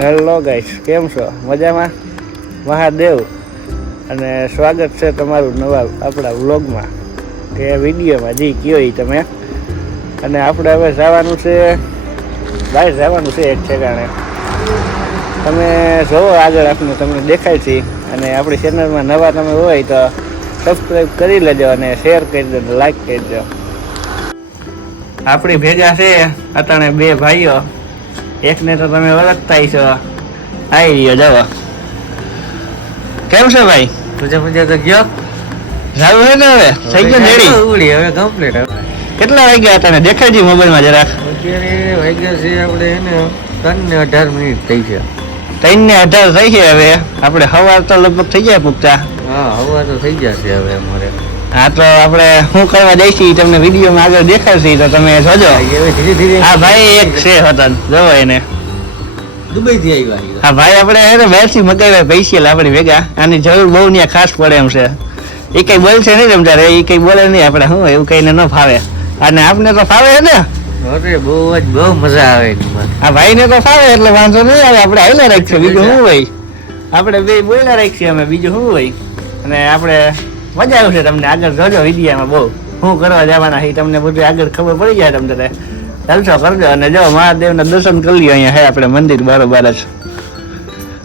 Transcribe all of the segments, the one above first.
Hello guys, કેમ છો? મજામાં? મહાદેવ અને સ્વાગત છે તમારું નવા આપણા વ્લોગમાં કે વિડીયોમાં જી કયો એ તમે. અને આપણે હવે જવાનું છે બહાર, જવાનું છે એક ઠેકાણે. તમે જોવો આગળ, આપણે તમને દેખાય છે. અને આપણી ચેનલમાં નવા તમે હોય તો સબસ્ક્રાઈબ કરી લેજો અને શેર કરી દેજો, લાઈક કરી દો. આપણી ભેગા છે અટાણે બે ભાઈઓ. એકને તો તમે ઓળખતા છો, આવી રહ્યો જવો. કેમ છે ભાઈ? પૂજા તો ગયો જાવું છે ને? હવે થઈ ગયો રેડી? ઉડી હવે કમ્પ્લીટ. કેટલા વાગ્યા હતા ને દેખાડજી મોબાઈલમાં જરાક. અત્યારે વાગ્યા છે આપણે એને 3:18 થઈ છે. 3:18 થઈ છે. હવે આપણે સવાર તો લગભગ થઈ જાય પૂગતા. હા, હવા તો થઈ જશે હવે અમારે. હા, તો આપણે શું કરવા જઈશું તમને વિડીયોમાં આગળ દેખાડશે, તો તમે જોજો. ધીરે ધીરે. હા ભાઈ, એક છે હોતન, જોવો એને. દુબઈ થી આવ્યા. હા ભાઈ, આપણે એને બહારથી મગાવ્યા પૈસા આપણી ભેગા. આની જરૂર બહુ ને ખાસ પડે એમ છે. એ કઈ બોલશે નહીં તમ તારે, એ કઈ બોલે નહીં. આપણે શું એવું કઈને ન ફાવે, અને આપને તો ફાવે ને. અરે બહુ મજા આવે. આ ભાઈ ને તો ફાવે એટલે વાંધો નહીં આવે. આપણે હાઈલા રાખીએ, બીજું શું હોય. આપણે બે બોલ્યા રાખીએ અમે, બીજું શું હોય. અને આપણે મજા આવશે. તમને આગળ જોજો વિડીયામાં બહુ શું કરવા જવાના છે તમને બધું આગળ ખબર પડી જાય. તમને જલસો કરજો. અને જો મહાદેવના દર્શન કરી લ્યો. અહીંયા હે આપણે મંદિર બરોબર જ.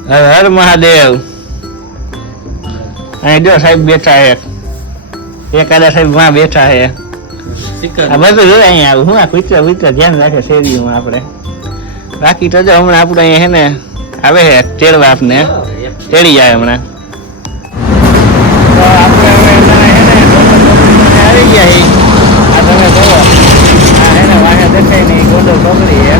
હર હર મહાદેવ. અહીં જો સાહેબ બેઠા હે, એકાદા સાહેબ માં બેઠા હે. આ બધું જોડે અહીંયા આવું હું આ કુતરા ધ્યાન રાખે શેરીમાં આપણે. બાકી તો જો હમણાં આપણે અહીંયા હે ને આવે હે તેડવા, આપને તેડી જાય હમણાં. તો આપણે હવે આવી ગયા. આ તમે જોવો, આ હે ને વાહે દેખાય ને ગોંડલ ચોકડી હે.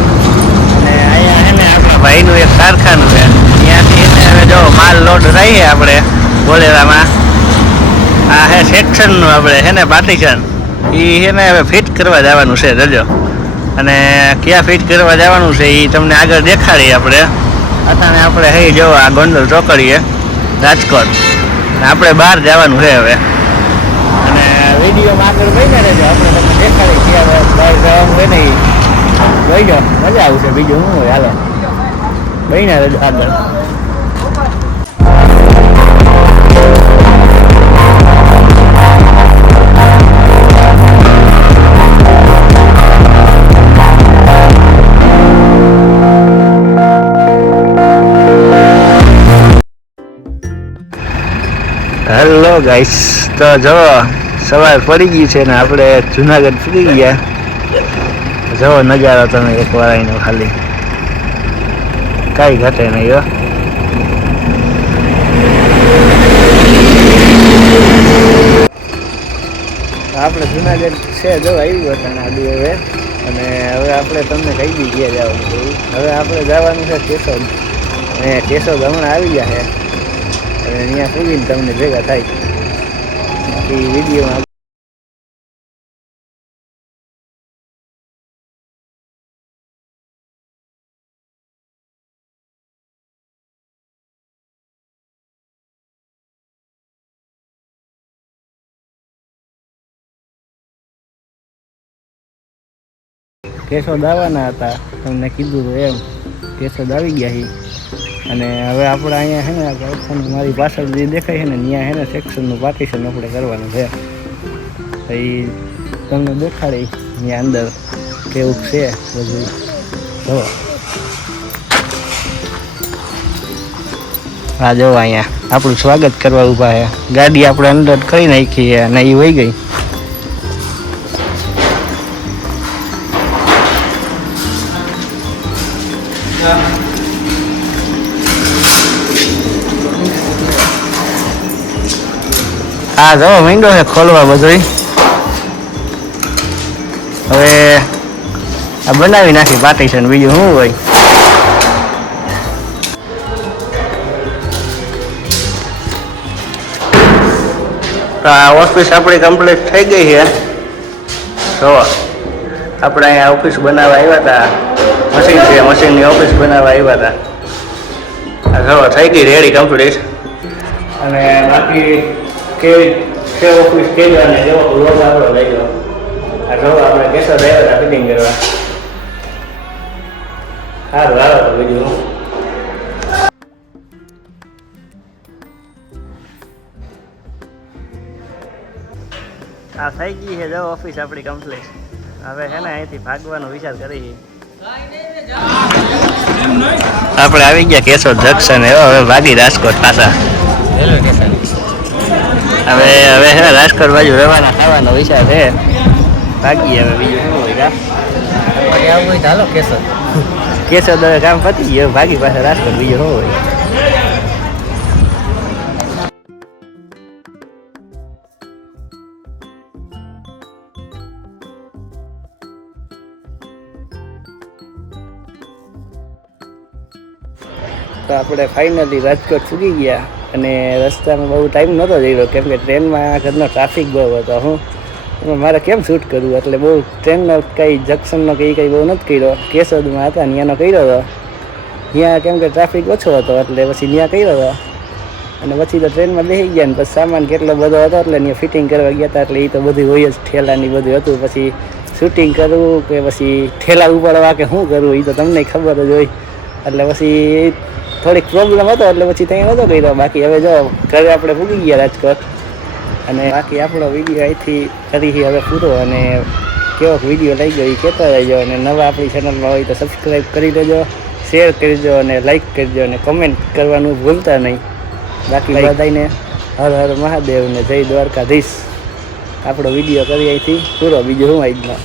અને અહીંયા હે ને આપણા ભાઈનું એક કારખાનું છે. ત્યાંથી એને હવે જો માલ લોડ રહીએ આપણે બોલેરામાં. આ હે સેક્શનનું આપણે હે ને પાર્ટીશન. એ હે ને હવે ફિટ કરવા જવાનું છે જજો. અને ક્યાં ફિટ કરવા જવાનું છે એ તમને આગળ દેખાડીએ આપણે. અત્યારે આપણે હે જો આ ગોંડલ ચોકડીએ રાજકોટ. આપણે બહાર જવાનું છે હવે. અને વિડીયોમાં આગળ બહીને રહેજો, આપણે તમને દેખાડીએ ક્યાં બહાર જવાનું હોય ને એ જોઈ જાઓ. મજા આવશે, બીજું શું હોય. હાલો બહીને રહેજો આગળ. હેલો ગાઈસ, તો જો સવાર પડી ગઈ છે ને આપણે જુનાગઢ પૂરી ગયા. જવો નજારો તમે એકવાર આવીને, ખાલી કાંઈ ઘટે નહીં હો. આપણે જુનાગઢ છે જો આવ્યું હતા આદુ હવે. અને હવે આપણે તમને કઈ દી ગયા જવાનું. હવે આપણે જવાનું છે કેશોદ. અને કેશોદ હમણાં આવી ગયા છે. અને અહીંયા પૂરીને તમને ભેગા થાય. બાકી વિડીયોમાં કેશોદ આવવાના હતા, તમને કીધું તો એમ. કેશોદ આવી ગયા છે. અને હવે આપણે અહીંયા છે ને કારખાનું મારી પાછળ જે દેખાય છે ને ત્યાં છે ને સેક્શનનું પાર્ટીશન આપણે કરવાનું છે. તો એ તમને દેખાડી ત્યાં અંદર કેવું છે બધું. જો હા, જો અહીંયા આપણું સ્વાગત કરવા ઊભા છે. ગાડી આપણે અંદર કરી નાખી છે અને એ વહી ગઈ. હા, જો માંડ્યો છે ખોલવા બધું. હવે આ બનાવી નાખી પાર્ટીશન, બીજું શું હોય. તો આ ઓફિસ આપણી કમ્પ્લીટ થઈ ગઈ છે. જો આપણે અહીંયા ઓફિસ બનાવવા આવ્યા હતા. મશીન છે, મશીનની ઓફિસ બનાવવા આવ્યા હતા. આ જો થઈ ગઈ રેડી કમ્પ્લીટ. અને બાકી કેવી છે ઓફિસ કેવી અને જેવો લોગ આપણો લઈ ગયો. આ જો આપણે કેશોદ આવ્યા હતા ફિટિંગ કરવા. સારું હાલો બીજું થઈ ગઈ છે જો ઓફિસ આપણી કમ્પ્લીટ. હવે છે ને અહીંથી ભાગવાનો વિચાર કરી. આપણે આવી ગયા કેશોદ જંકશન. હવે ભાગી રાજકોટ પાછા રેલવે સ્ટેશન. હવે છે ને રાજકોટ બાજુ રવાના થવાનો વિચાર છે. ભાગીએ હવે બીજું શું હોય. આવું હોય ચાલો કેશોદ હવે કામ પતી ગયું. ભાગી પાસે રાજકોટ બીજું શું હોય. તો આપણે ફાઇનલી રાજકોટ પૂગી ગયા અને રસ્તામાં બહુ ટાઈમ નહોતો જઈ રહ્યો કેમ કે ટ્રેનમાં ઘરનો ટ્રાફિક બહુ હતો. એમાં મારે કેમ શૂટ કરવું એટલે બહુ ટ્રેનનો કંઈ જંક્શનનો કંઈ બહુ નથી કર્યો. કેશોદમાં હતા ત્યાંનો કર્યો હતો. ત્યાં કેમ કે ટ્રાફિક ઓછો હતો એટલે પછી ત્યાં કર્યો હતો અને પછી તો ટ્રેનમાં બેસી ગયા ને પછી સામાન કેટલો બધો હતો એટલે ત્યાં ફિટિંગ કરવા ગયા હતા એટલે એ તો બધું હોય જ ઠેલાની બધું હતું. પછી શૂટિંગ કરવું કે પછી ઠેલા ઉપાડવા કે શું કરવું એ તો તમને ખબર જ હોય. એટલે પછી થોડીક પ્રોબ્લેમ હતો એટલે પછી ત્યાં નહોતો કર્યો. બાકી હવે જો ઘરે આપણે પૂગી ગયા રાજકોટ અને બાકી આપણો વિડીયો અહીંથી કરી હવે પૂરો. અને કેવો વિડીયો લઈ ગયો એ કહેતા રહેજો અને નવા આપણી ચેનલમાં હોય તો સબસ્ક્રાઈબ કરી લેજો, શેર કરજો અને લાઈક કરજો અને કમેન્ટ કરવાનું ભૂલતા નહીં. બાકી બધાને હર હર મહાદેવ ને જય દ્વારકાધીશ. આપણો વિડીયો કરી અહીંથી પૂરો. બીજું શું આજનો